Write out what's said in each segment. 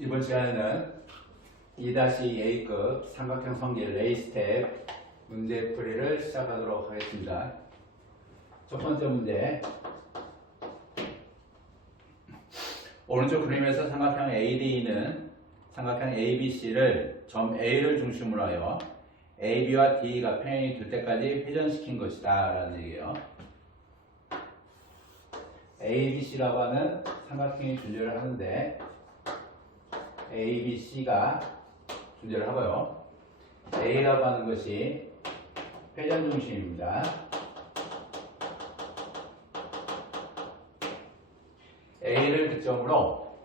이번 시간에는 2-A급 삼각형 성질 레이스텝 문제풀이를 시작하도록 하겠습니다. 첫 번째 문제. 오른쪽 그림에서 삼각형 AD는 삼각형 ABC를 점 A를 중심으로 하여 AB와 D가 평행이 될 때까지 회전시킨 것이다 라는 얘기예요. ABC라고 하는 삼각형이 존재를 하는데 ABC가 존재를 하고요. A라고 하는 것이 회전 중심입니다. A를 기점으로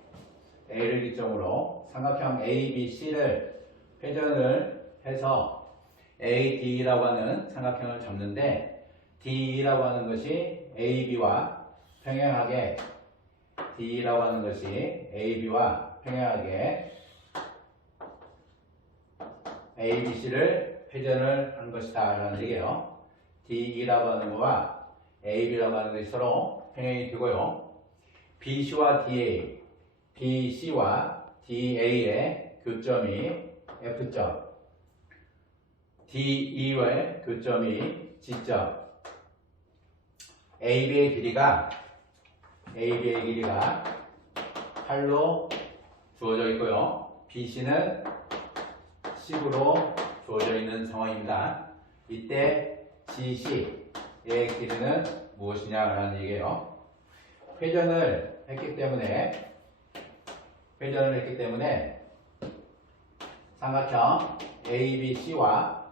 삼각형 ABC를 회전을 해서 AD라고 하는 삼각형을 잡는데 D라고 하는 것이 AB와 평행하게 D라고 하는 것이 AB와 평행하게 ABC를 회전을 한 것이다 라는 얘기예요. DE라고 하는 거와 AB라고 하는 것이 서로 평행이 되고요. BC와 DA, BC와 DA의 교점이 F점, DE의 교점이 G점, AB의 길이가 8로 주어져 있고요. BC는 10으로 주어져 있는 상황입니다. 이때 GC의 길이는 무엇이냐라는 얘기예요. 회전을 했기 때문에 삼각형 ABC와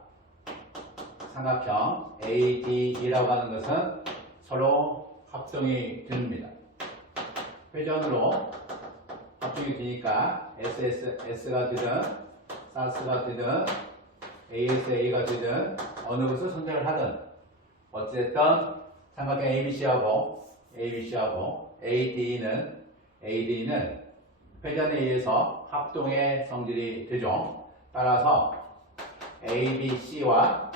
삼각형 ADE라고 하는 것은 서로 합성이 됩니다. 회전으로 합성이 되니까 SS가 되든 SAS가 되든 ASA가 되든 어느 것을 선택을 하든 어쨌든 삼각형 ABC하고 AD는 회전에 의해서 합동의 성질이 되죠. 따라서 ABC와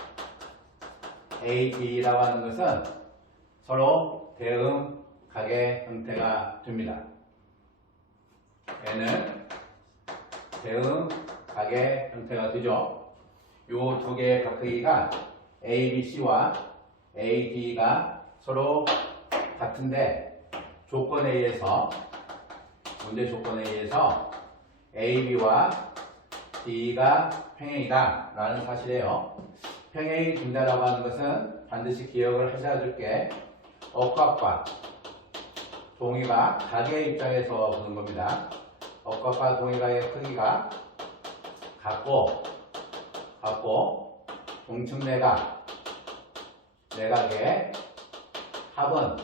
AD라고 하는 것은 서로 대응각의 형태가 됩니다. 얘는 대응각의 형태가 되죠. 이 두 개의 각크기가 ABC와 AD가 서로 같은데 문제 조건에 의해서 AB와 D가 평행이다 라는 사실이에요. 평행이 된다라고 하는 것은 반드시 기억을 하셔야 될 게 억각과 동의가 각의 입장에서 보는 겁니다. 억각과 동의각의 크기가 같고 동측 내각의 합은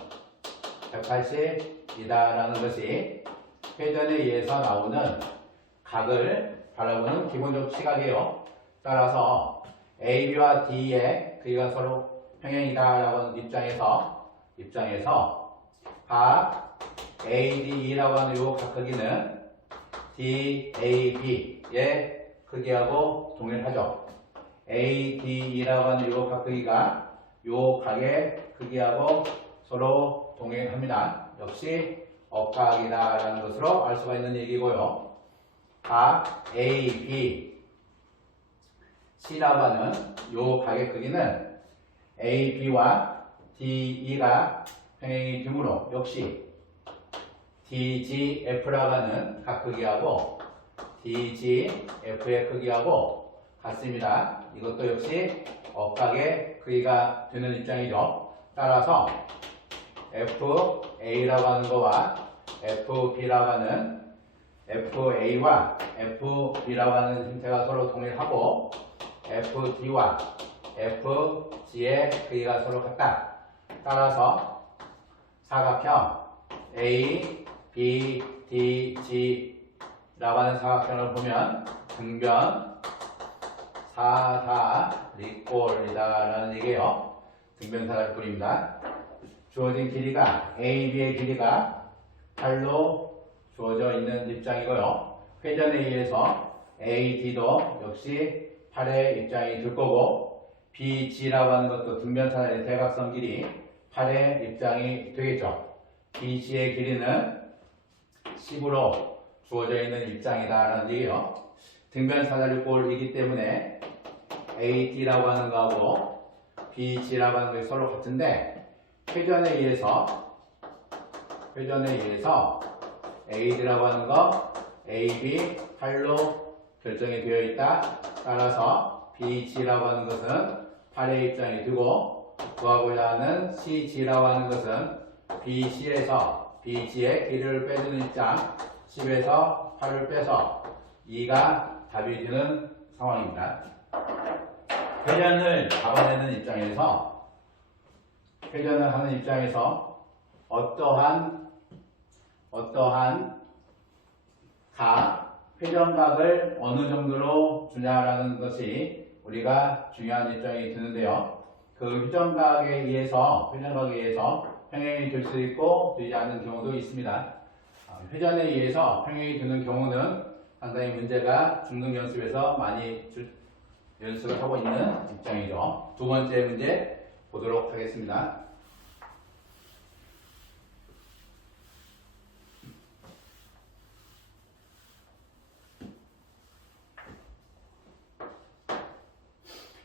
180이다 라는 것이 회전에 의해서 나오는 각을 바라보는 기본적 시각이에요. 따라서 AB와 D의 크기가 서로 평행이다 라고 하는 입장에서 각 ADE라고 하는 이 각크기는 DAB의 크기하고 동일하죠. ADE라고 하는 이 각크기가 이 각의 크기하고 서로 동일합니다. 역시 억각이다 라는 것으로 알 수가 있는 얘기고요. 각 AB, C라고 하는 이 각의 크기는 AB와 DE가 평행이 되므로 역시 DGF라고 하는 각 크기하고 DGF의 크기하고 같습니다. 이것도 역시 억각의 크기가 되는 입장이죠. 따라서 FA라고 하는 거와 FB라고 하는 FA와 FB라고 하는 형태가 서로 동일하고 FD와 FG의 크기가 서로 같다. 따라서 사각형 ABDG라고 하는 사각형을 보면 등변 사다리꼴이다 라는 얘기예요. 등변 사다리꼴입니다. 주어진 길이가 AB의 길이가 8로 주어져 있는 입장이고요. 회전에 의해서 AD도 역시 8의 입장이 될 거고 BG라고 하는 것도 등변 사다리 대각선 길이 8의 입장이 되겠죠. BC의 길이는 10으로 주어져 있는 입장이다라는 얘기예요. 등변 사다리꼴이기 때문에 AD라고 하는 거하고 BG라고 하는 것이 서로 같은데 회전에 의해서 AD라고 하는 거 AB 8로 결정이 되어 있다. 따라서 BG라고 하는 것은 8의 입장이 되고 구하고자 하는 CG라고 하는 것은 BC에서 BG의 길이를 빼주는 입장 10에서 8을 빼서 2가 답이 되는 상황입니다. 회전을 잡아내는 입장에서 회전을 하는 입장에서 어떠한 회전각을 어느 정도로 주냐라는 것이 우리가 중요한 입장이 드는데요. 그 회전각에 의해서 평행이 될 수 있고 되지 않는 경우도 있습니다. 회전에 의해서 평행이 되는 경우는 상당히 문제가 중등 연습에서 많이 연습을 하고 있는 입장이죠. 두 번째 문제 보도록 하겠습니다.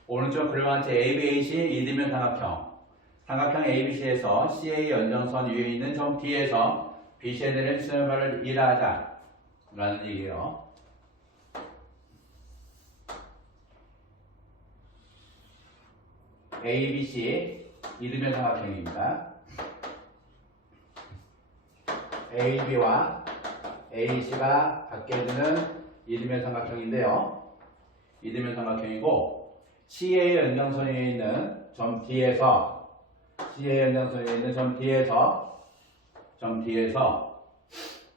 오른쪽 그림한테 ABAC 이등변 삼각형 ABC에서 CA 연장선 위에 있는 점 D에서 BC에 내리는 수렴발을 일하자 라는 얘기예요. ABC 이등변 삼각형입니다. AB와 AC가 갖게 되는 이등변 삼각형인데요. 이등변 삼각형이고 CA 연장선에 있는 점 D에서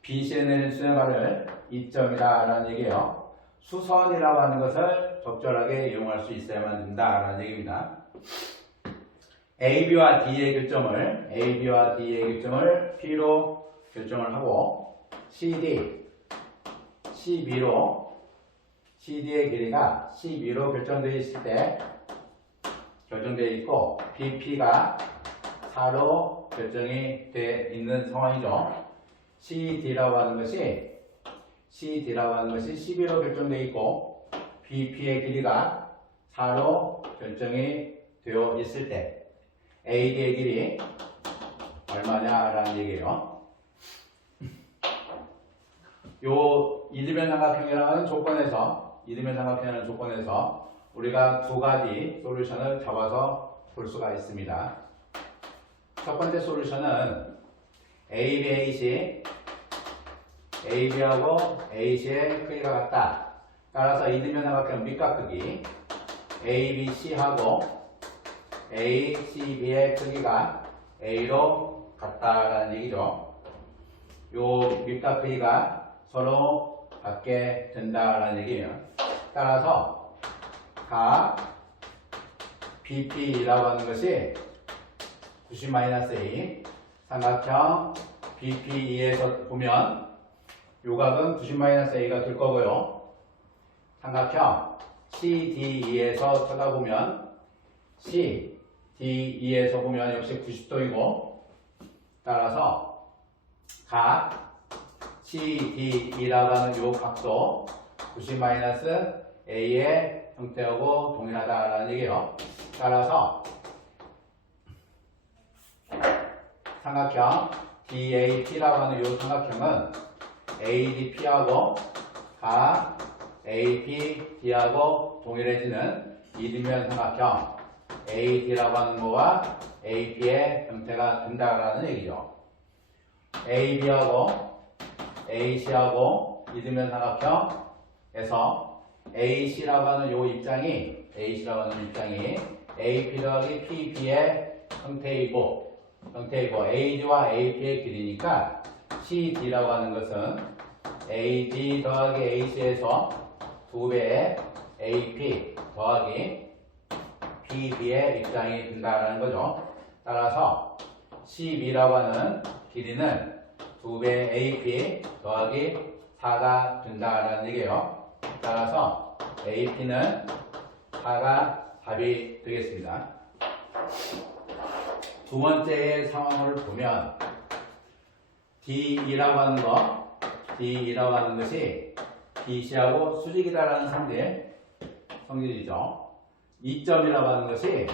BC에 내리는 수렴발을 이점이다 라는 얘기예요. 수선이라고 하는 것을 적절하게 이용할 수 있어야만 된다 라는 얘기입니다. AB와 D의 교점을 P로 결정을 하고 CD의 길이가 12로 결정되어 있을 때 결정되어 있고 BP가 4로 결정이 되어 있는 상황이죠. CD라고 하는 것이 12로 결정되어 있고 BP의 길이가 4로 결정이 되어 있을 때 AD의 길이 얼마냐라는 얘기예요. 요 이등변 삼각형이라는 조건에서 우리가 두 가지 솔루션을 잡아서 볼 수가 있습니다. 첫 번째 솔루션은 AB하고 AC의 크기가 같다. 따라서 이등변 삼각형 밑각 크기 ABC하고 ACB의 크기가 A로 같다라는 얘기죠. 요 밑각 크기가 서로 같게 된다라는 얘기예요. 따라서 각 BP라고 하는 것이 90-A 삼각형 BPE에서 보면 요각은 90-A가 될 거고요. 삼각형 CDE에서 쳐다보면 CDE에서 보면 역시 90도이고 따라서 각 CDE라고 하는 요 각도 90-A의 형태하고 동일하다라는 얘기예요. 따라서 삼각형 DAP라고 하는 요 삼각형은 ADP하고 각 APD하고 동일해지는 이등변 삼각형 AD라고 하는 거와 AP의 형태가 된다라는 얘기죠. AB하고 AC하고 이등변 삼각형에서 AC라고 하는 요 입장이 AP 더하기 PB의 형태이고 AD와 AP의 길이니까 CD라고 하는 것은 AD 더하기 AC에서 2배의 AP 더하기 PB의 입장이 된다는 거죠. 따라서 CB라고 하는 길이는 2배 AP 더하기 4가 된다는 얘기예요. 따라서 AP는 4가 답이 되겠습니다. 두 번째의 상황을 보면 DE라고 하는 거 D라고 하는 것이 BC하고 수직이다라는 성질이죠. 이점이라고 하는 것이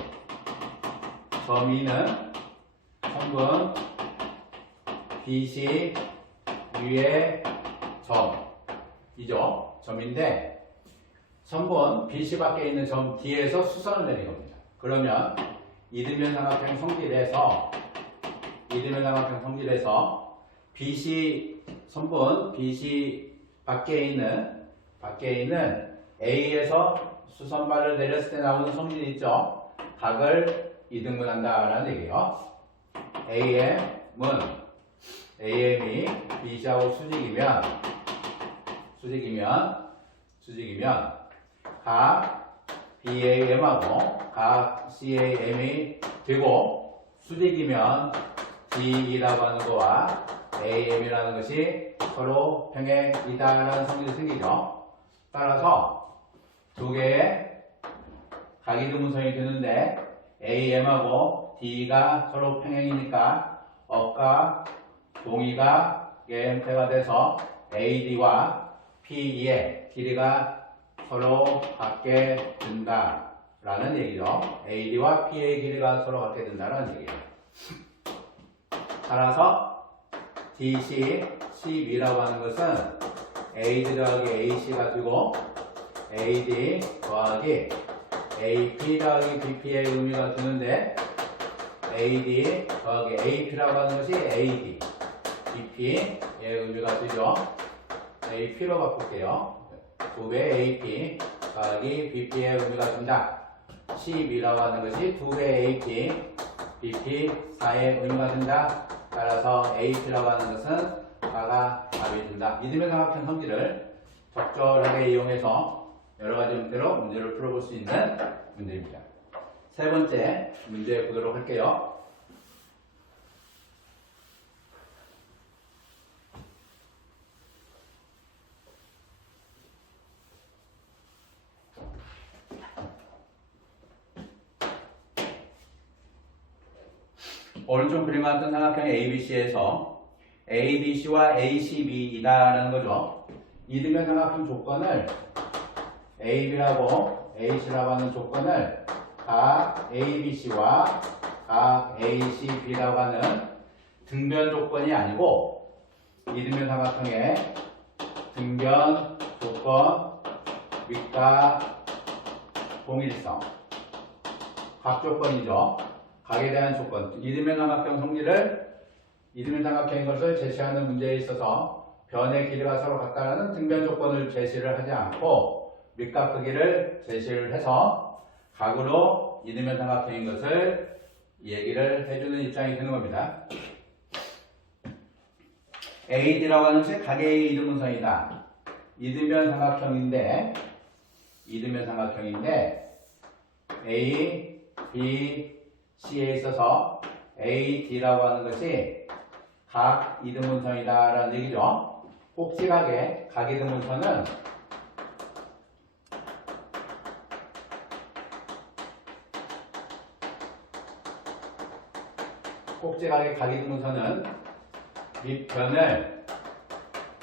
점이는 성분 BC 위에 점이죠. 점인데 성분 BC 밖에 있는 점 D에서 수선을 내린 겁니다. 그러면 이등변 삼각형 성질에서 BC 선분 BC 밖에 있는 A에서 수선발을 내렸을 때 나오는 성질이 있죠. 각을 이등분한다라는 얘기예요. AM이 BC하고 수직이면 각 BAM하고 각 CAM이 되고 수직이면 D라고 하는 거와 AM이라는 것이 서로 평행이다라는 성질이 생기죠. 따라서 두 개의 각이등분선이 되는데 AM하고 D가 서로 평행이니까 억과 동의각의 형태가 돼서 AD와 PE의 길이가 서로 같게 된다라는 얘기죠. AD와 PE의 길이가 서로 같게 된다는 얘기예요. 따라서 DC, CB라고 하는 것은 AD 더하기 AC가 되고 AD 더하기 AP 더하기 BP의 의미가 되는데 AD 더하기 AP라고 하는 것이 AD, BP의 의미가 되죠. AP로 바꿀게요. 2배 AP 더하기 BP의 의미가 된다. CB라고 하는 것이 2배 AP, BP 4의 의미가 된다. 따라서 AP라고 하는 것은 4가 답이 된다. 이등변 삼각형 성질을 적절하게 이용해서 여러 가지 형태로 문제를 풀어볼 수 있는 문제입니다. 세 번째 문제 보도록 할게요. 오른쪽 그림과 같은 삼각형 ABC에서 ABC와 ACB이다라는 거죠. 이등변 삼각형 조건을 AB라고 AC라고 하는 조건을 각 ABC와 각 ACB라고 하는 등변 조건이 아니고 이등변 삼각형의 등변 조건, 밑각, 동일성, 각 조건이죠. 각에 대한 조건, 이등변 삼각형 성질을 이등변 삼각형인 것을 제시하는 문제에 있어서 변의 길이가 서로 같다는 등변 조건을 제시를 하지 않고 밑각 크기를 제시를 해서 각으로 이등변 삼각형인 것을 얘기를 해주는 입장이 되는 겁니다. AD라고 하는 것이 각의 이등분선이다. 이등변 삼각형인데 A, B, C에 있어서 AD라고 하는 것이 각 이등분선이다라는 얘기죠. 꼭지각의 각 이등분선은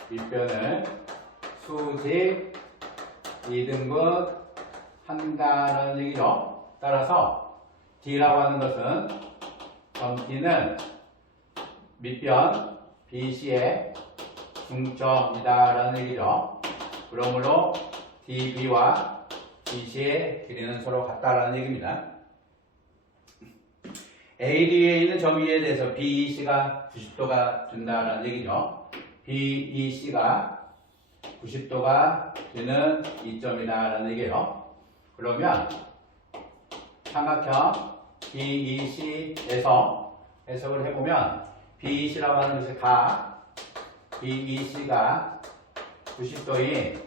밑변을 수직 이등분 한다는 얘기죠. 따라서 D라고 하는 것은 점 D는 밑변 BC의 중점이다라는 얘기죠. 그러므로 DB와 BC의 길이는 서로 같다라는 얘기입니다. AD에 있는 점 E에 대해서 BEC가 90도가 된다라는 얘기죠. BEC가 90도가 되는 이점이다라는 얘기예요. 그러면 삼각형 BEC에서 해석을 해보면 BEC라고 하는 것이 BEC가 90도인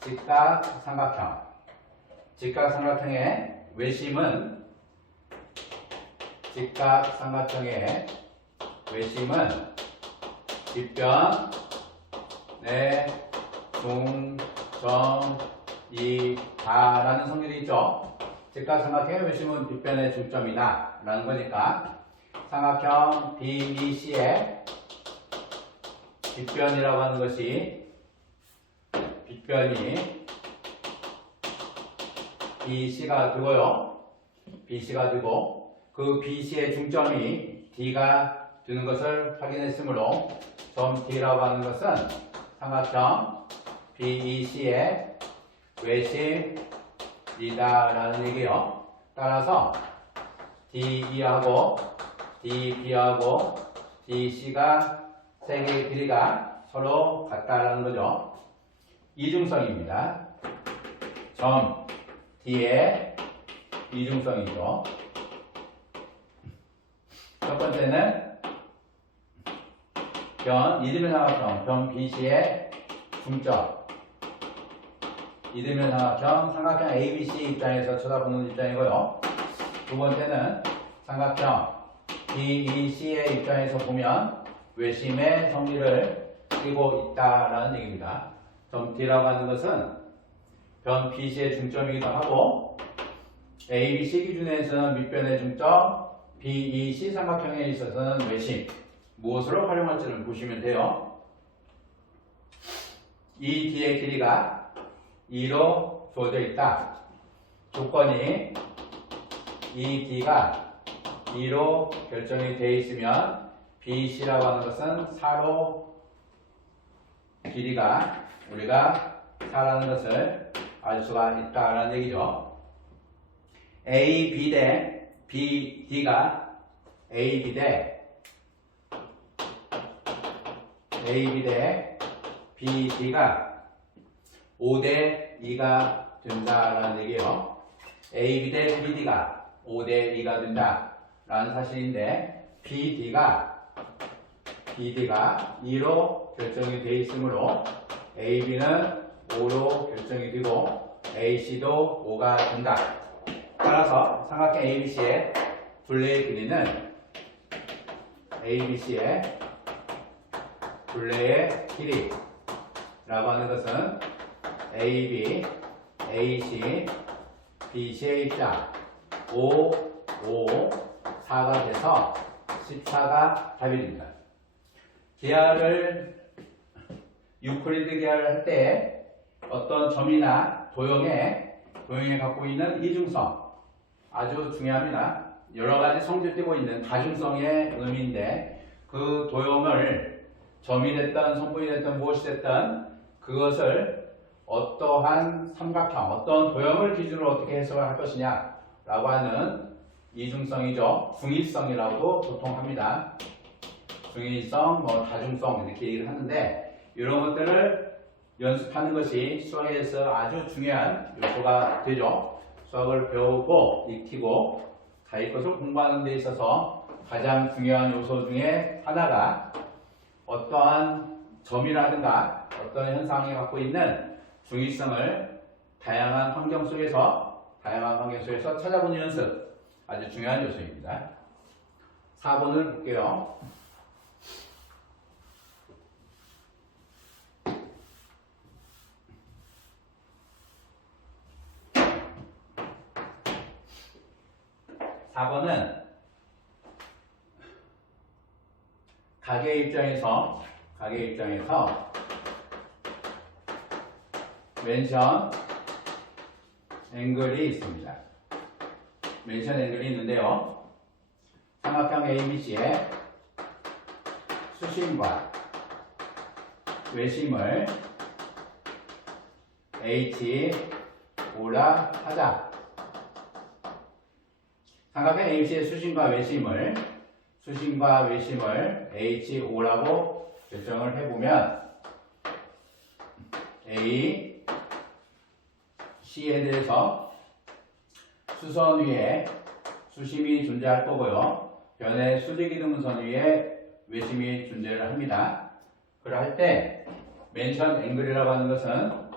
직각삼각형의 외심은 밑변의 중점이다라는 성질이 있죠. 직각삼각형의 외심은 밑변의 중점이다 라는 거니까 삼각형 BEC의 빗변이라고 하는 것이 빗변이 BC가 되고요. BC가 되고 그 BC의 중점이 D가 되는 것을 확인했으므로 점 D라고 하는 것은 삼각형 BEC의 외심이다라는 얘기예요. 따라서 DE하고 DB하고 DC가 세 개의 길이가 서로 같다라는 거죠. 이중성입니다. 점 D의 이중성이죠. 첫 번째는 이등변 삼각형 변 BC의 중점. 이등변 삼각형 ABC 입장에서 쳐다보는 입장이고요. 두 번째는 삼각형 DEC의 입장에서 보면 외심의 성리를 띠고 있다라는 얘기입니다. 점 D라고 하는 것은 변 BC의 중점이기도 하고 ABC 기준에서는 밑변의 중점, BEC 삼각형에 있어서는 외심 무엇으로 활용할지를 보시면 돼요. 이 D의 길이가 2로 주어져 있다. 조건이 이 D가 2로 결정이 되어 있으면 BC라고 하는 것은 4로 길이가 우리가 4라는 것을 알 수가 있다라는 얘기죠. AB 대 BD가 AB 대 BD가 5대 2가 된다라는 얘기예요. AB 대 BD가 5대 2가 된다라는 사실인데 BD가 2로 결정이 되어 있으므로 AB는 5로 결정이 되고 AC도 5가 된다. 따라서 삼각형 ABC의 둘레의 길이는 ABC의 둘레의 길이라고 하는 것은 AB, AC, BC의 입장 5, 4가 돼서 14가 답이 됩니다. 계열을 유클리드 계열을 할 때 어떤 점이나 도형에 갖고 있는 이중성 아주 중요합니다. 여러 가지 성질 띠고 있는 다중성의 의미인데 그 도형을 점이 됐든 성분이 됐든 무엇이 됐든 그것을 어떠한 삼각형, 어떤 도형을 기준으로 어떻게 해석을 할 것이냐 라고 하는 이중성이죠. 중의성이라고 보통 합니다. 중의성, 다중성 이렇게 얘기를 하는데 이런 것들을 연습하는 것이 수학에서 아주 중요한 요소가 되죠. 수학을 배우고 익히고 자기 것을 공부하는 데 있어서 가장 중요한 요소 중에 하나가 어떠한 점이라든가 어떤 현상이 갖고 있는 중의성을 다양한 환경 속에서 찾아보는 연습 아주 중요한 요소입니다. 4번을 볼게요. (4번은) 가게 입장에서 멘션 앵글이 있습니다. 멘션 앵글이 있는데요. 삼각형 ABC의 수심과 외심을 H5라 하자. 삼각형 ABC의 수심과 외심을 H5라고 결정을 해보면 A, C에 대해서 수선 위에 수심이 존재할 거고요. 변의 수직이등선 위에 외심이 존재를 합니다. 그럴 때 멘션 앵글이라고 하는 것은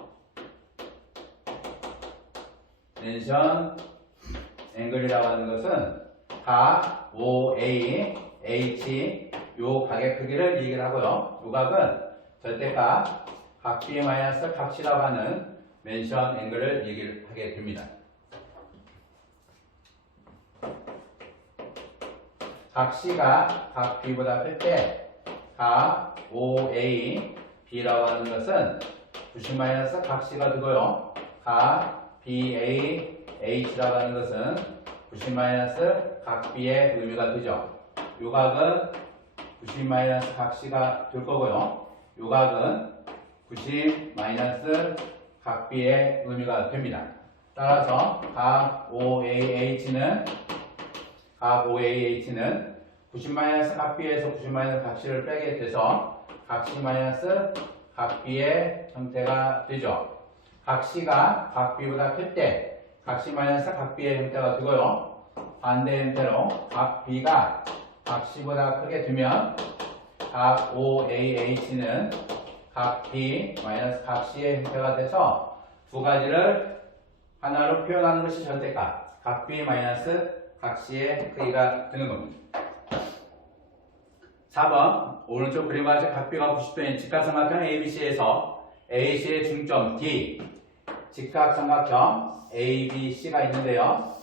가 OA, H 요 각의 크기를 얘기를 하고요. 요 각은 절대값 각 B 마이너스 각 C라고 하는 멘션 앵글을 얘기를 하게 됩니다. 각 C가 각 B보다 클 때 각 OA, B라고 하는 것은 90 마이너스 각 C가 되고요. 각 BA, H라고 하는 것은 90 마이너스 각 B의 의미가 되죠. 요 각은 90 마이너스 각 C가 될 거고요. 요 각은 90 마이너스 각 B의 의미가 됩니다. 따라서 각 OAH는 90 마이너스 각 B에서 90 마이너스 각 C를 빼게 돼서 각 C 마이너스 각 B의 형태가 되죠. 각 C가 각 B보다 클 때 각 C 마이너스 각 B의 형태가 되고요. 반대 형태로 각 B가 각 C보다 크게 되면 각 OAH는 각 B 마이너스 각 C의 형태가 돼서 두 가지를 하나로 표현하는 것이 절대값 각 B 마이너스 각 C의 크기가 되는 겁니다. 4번 오른쪽 그림과 같이 각 B가 90도인 직각삼각형 ABC에서 AC의 중점 D 직각삼각형 ABC가 있는데요.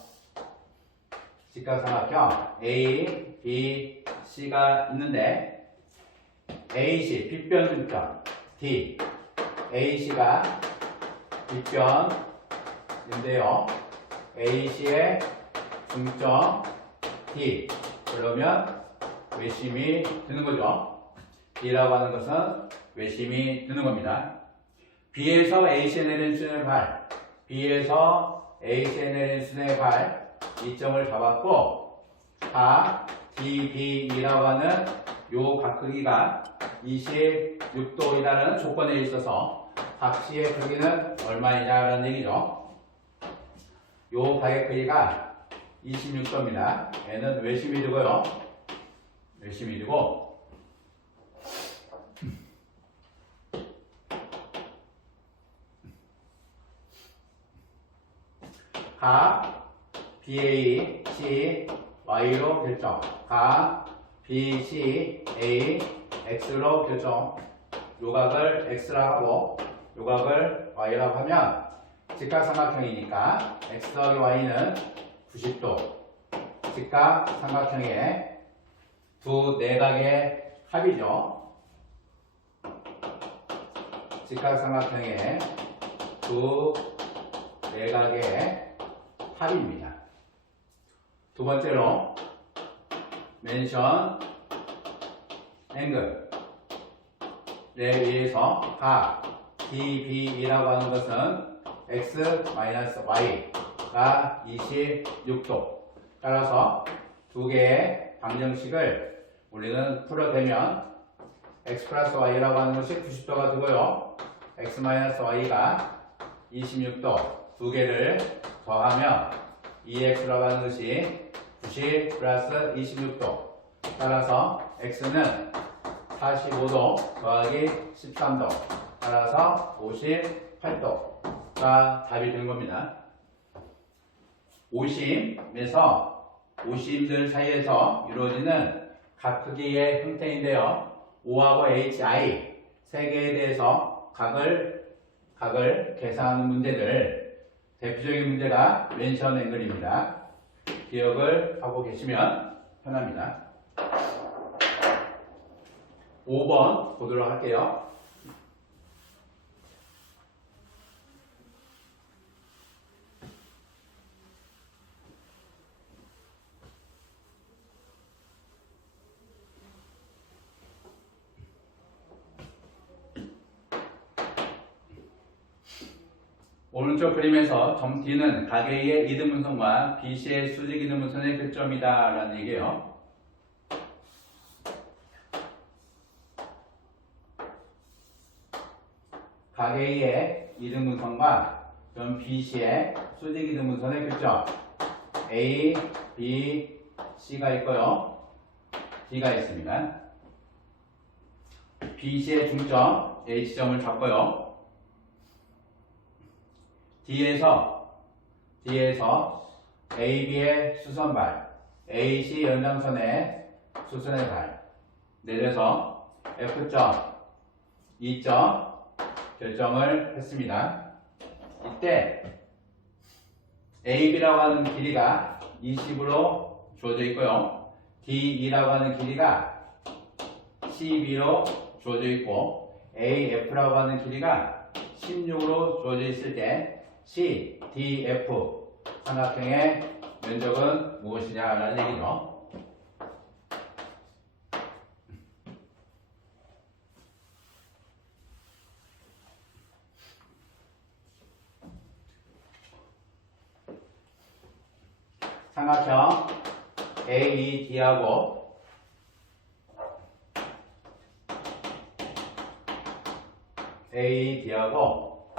직각삼각형 ABC가 있는데 AC 빗변 중점 D AC가 빗변인데요. AC의 중점 D 그러면 외심이 드는 거죠. B라고 하는 것은 외심이 드는 겁니다. B에서 AC에 내린 수준의 발 B에서 AC에 내린 수준의 발 이점을 잡았고 각 DB이라고 하는 요 각 크기가 26도이라는 조건에 있어서 각 C의 크기는 얼마이냐라는 얘기죠. 요 각의 크기가 26도입니다. 얘는 외심이 되고요. 외심이 되고 각 BAC Y로 결정 각 BC A X로 결정 요각을 X라고 하고 요각을 Y라고 하면 직각삼각형이니까 X 더하기 Y는 90도 직각삼각형의 두 내각의 합이죠. 직각삼각형의 두 내각의 합입니다. 두 번째로 멘션 앵글에 의해서 각 DB이라고 하는 것은 X-Y가 26도 따라서 두 개의 방정식을 우리는 풀어대면 X 플러스 Y라고 하는 것이 90도가 되고요. X-Y가 26도 두 개를 더하면 2X라고 하는 것이 90 플러스 26도 따라서 X는 45도 더하기 13도 따라서 58도가 답이 되는 겁니다. 오심에서 오심들 사이에서 이루어지는 각 크기의 형태인데요. O하고 HI 세 개에 대해서 각을 계산하는 문제들 대표적인 문제가 멘션 앵글입니다. 기억을 하고 계시면 편합니다. 5번 보도록 할게요. 오른쪽 그림에서 점 D는 각 A의 이등분선과 BC의 수직 이등분선의 교점이다 라는 얘기예요. 각 A의 이등분선과 점 BC의 수직 이등분선의 교점 A, B, C가 있고요. D가 있습니다. BC의 중점 H점을 잡고요. D에서 AB의 수선발, AC 연장선의 수선의 발 내려서 F점, E점 결정을 했습니다. 이때 AB라고 하는 길이가 20으로 주어져 있고요. DE라고 하는 길이가 12로 주어져 있고 AF라고 하는 길이가 16으로 주어져 있을 때 CDF 삼각형의 면적은 무엇이냐라는 얘기죠. 삼각형 AED하고 AED하고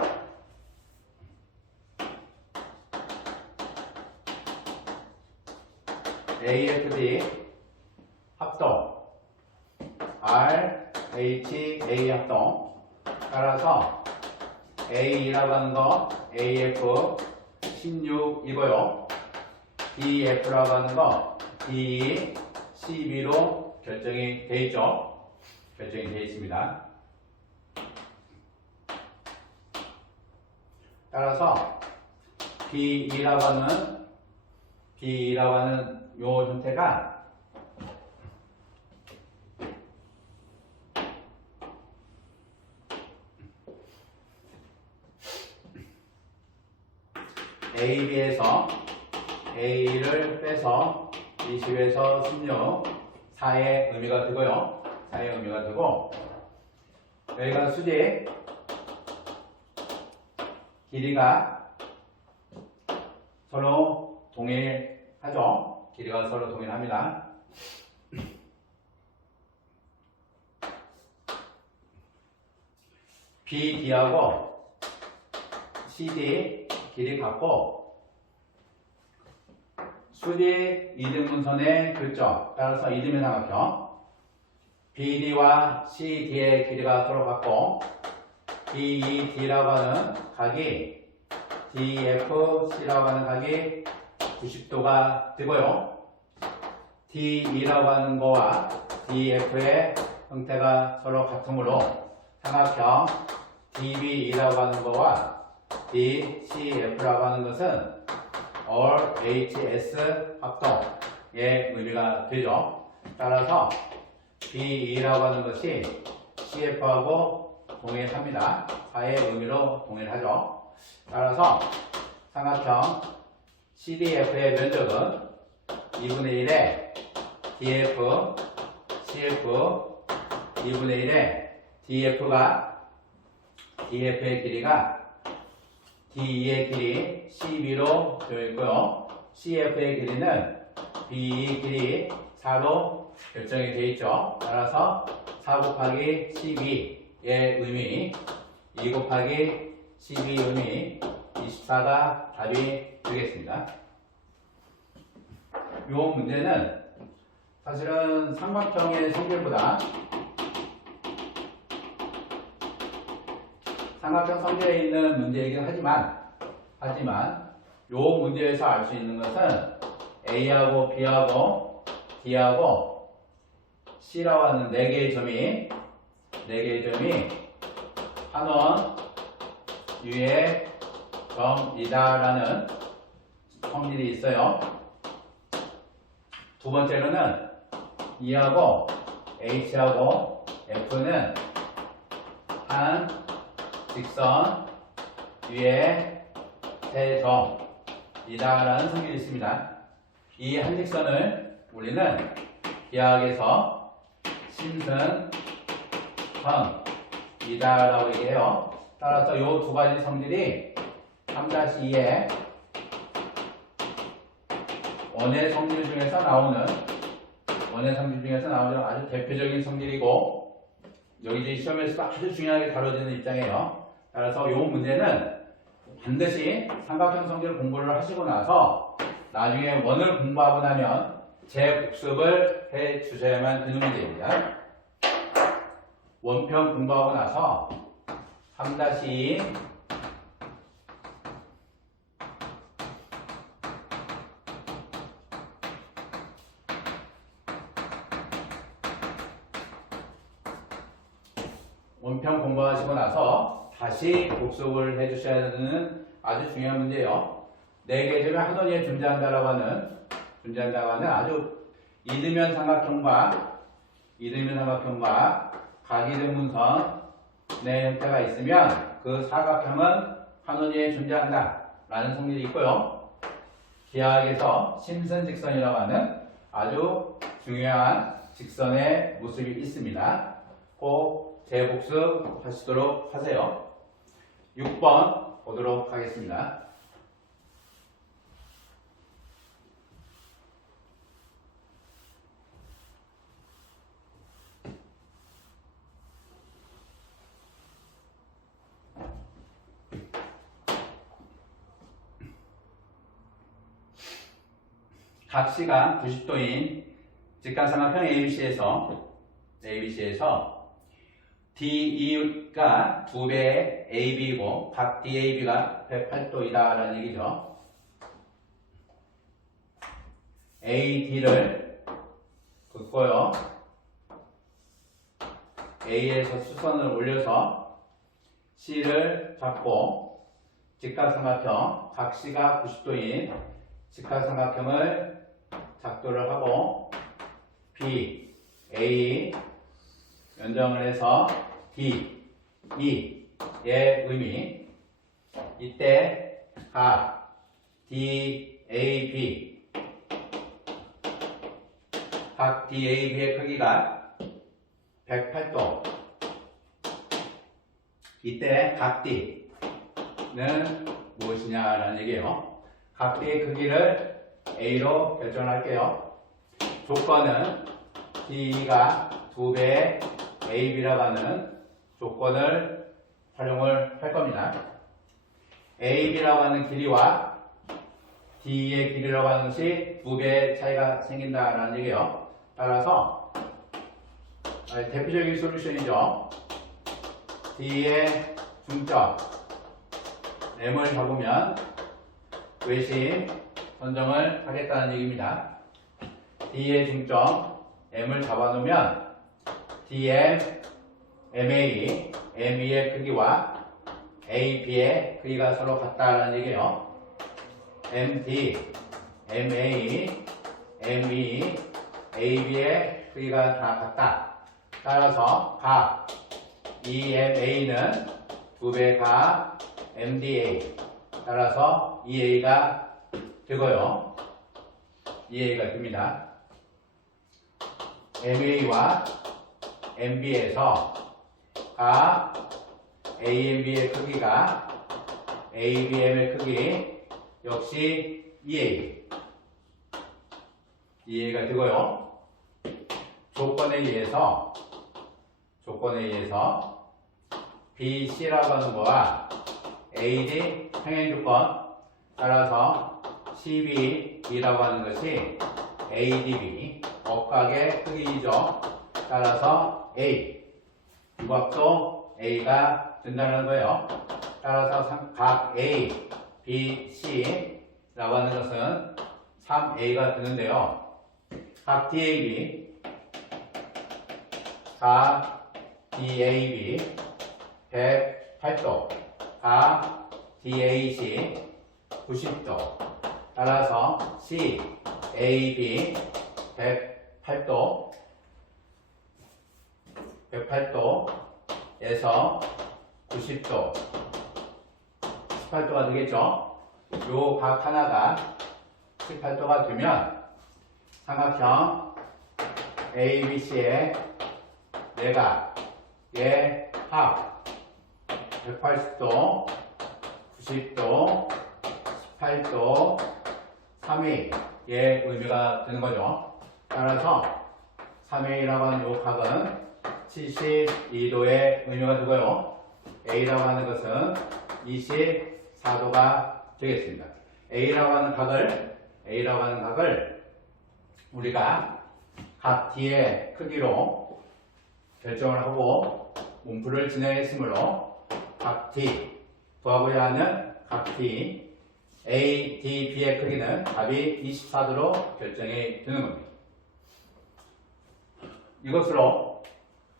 AFD 합동 RHA 합동 따라서 A라고 하는 거 AF 16이고요. DF라고 하는 거 DE 12로 결정이 되어 있죠. 결정이 되어 있습니다. 따라서 BE라고 하는 요 형태가 AB에서 A를 빼서 20에서 16 4의 의미가 되고요. 4의 의미가 되고 여기가 수직 길이가 서로 동일하죠. 길이가 서로 동일합니다. BD하고 CD 길이 같고 수직 이등분선의 교점 따라서 이등변 삼각형 BD와 CD의 길이가 서로 같고 DED라고 하는 각이 DFC라고 하는 각이 90도가 되고요. DE라고 하는 거와 DF의 형태가 서로 같으므로 삼각형 DBE라고 하는 거와 DCF라고 하는 것은 RHS 합동의 의미가 되죠. 따라서 BE라고 하는 것이 CF하고 동일합니다. 4의 의미로 동일하죠. 따라서 삼각형 CDF의 면적은 2분의 1의 DF, CF 2분의 1의 DF의 길이가 DE의 길이 12로 되어 있고요. CF의 길이는 BE 길이 4로 결정이 되어 있죠. 따라서 4 곱하기 12의 의미, 2 곱하기 12의 의미, 24가 답이 되겠습니다. 이 문제는 사실은 삼각형의 성질보다 삼각형 성질에 있는 문제이긴 하지만 이 문제에서 알 수 있는 것은 A하고 B하고 D하고 C라고 하는 4개의 점이 한원 유의 점이다라는 성질이 있어요. 두 번째로는 E하고 H하고 F는 한 직선 위에 세 점이다라는 성질이 있습니다. 이 한 직선을 우리는 기하학에서 심승선이다라고 얘기해요. 따라서 이 두 가지 성질이 3-2의 원의 성질 중에서 나오는 아주 대표적인 성질이고 여기 시험에서도 아주 중요하게 다뤄지는 입장이에요. 따라서 이 문제는 반드시 삼각형 성질 공부를 하시고 나서 나중에 원을 공부하고 나면 재복습을 해 주셔야만 되는 문제입니다. 원편 공부하고 나서 3-2 원편 공부하시고 나서 다시 복습을 해주셔야 되는 아주 중요한 문제예요. 4개의 점이 한 원위에 존재한다고 하는 아주 이등변 삼각형과 이등변 삼각형과 각이등분선의 형태가 있으면 그 사각형은 한 원위에 존재한다 라는 성질이 있고요. 기하학에서 심선직선이라고 하는 아주 중요한 직선의 모습이 있습니다. 꼭 재복습하시도록 하세요. 6번 보도록 하겠습니다. 각시가 90도인 직간삼각형 ABC에서 DE가 2배의 AB이고 각 DAB가 108도이다 라는 얘기죠. AD를 긋고요. A에서 수선을 올려서 C를 잡고 직각삼각형 각시가 90도인 직각삼각형을 작도를 하고 B, A 연정을 해서 D, E의 의미. 이때 각 D, A, B 각 D, A, B의 크기가 108도. 이때 각 D는 무엇이냐라는 얘기예요. 각 D의 크기를 A로 결정할게요. 조건은 D가 2배의 AB라고 하는 조건을 활용을 할 겁니다. AB라고 하는 길이와 D의 길이라고 하는 것이 2배의 차이가 생긴다라는 얘기예요. 따라서 대표적인 솔루션이죠. D의 중점 M을 잡으면 외심 선정을 하겠다는 얘기입니다. D의 중점 M을 잡아놓으면 DM, MA, ME의 크기와 AB의 크기가 서로 같다라는 얘기예요. MD, MA, ME, AB의 크기가 다 같다. 따라서 각 EMA는 2배 각 MDA. 따라서 EA가 되고요. EA가 됩니다. MA와 MB에서 각 AMB의 크기가 ABM의 크기 역시 EA가 되고요. 조건에 의해서 BC라고 하는 거와 AD 평행조건 따라서 CB라고 하는 것이 ADB 억각의 크기이죠. 따라서 A 이 값도 A가 된다는 거예요. 따라서 각 A, B, C라고 하는 것은 3A가 되는데요. 각 DAB, 각 DAB 108도, 각 DAC 90도. 따라서 C, AB 108도, 108도에서 90도, 18도가 되겠죠. 요 각 하나가 18도가 되면 삼각형 ABC의 내각의 합 180도, 90도, 18도, 3A의 의미가 되는 거죠. 따라서 3A라고 하는 요 각은 72도의 의미가 되고요. A라고 하는 것은 24도가 되겠습니다. A라고 하는 각을 우리가 각 D의 크기로 결정을 하고 문풀을 진행했으므로 각 D 구하고자 하는 각 D A, D, B의 크기는 답이 24도로 결정이 되는 겁니다.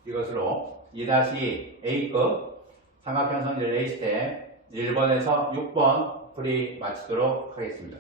이것으로 2-A급 삼각형 성질 A시대 1번에서 6번 풀이 마치도록 하겠습니다.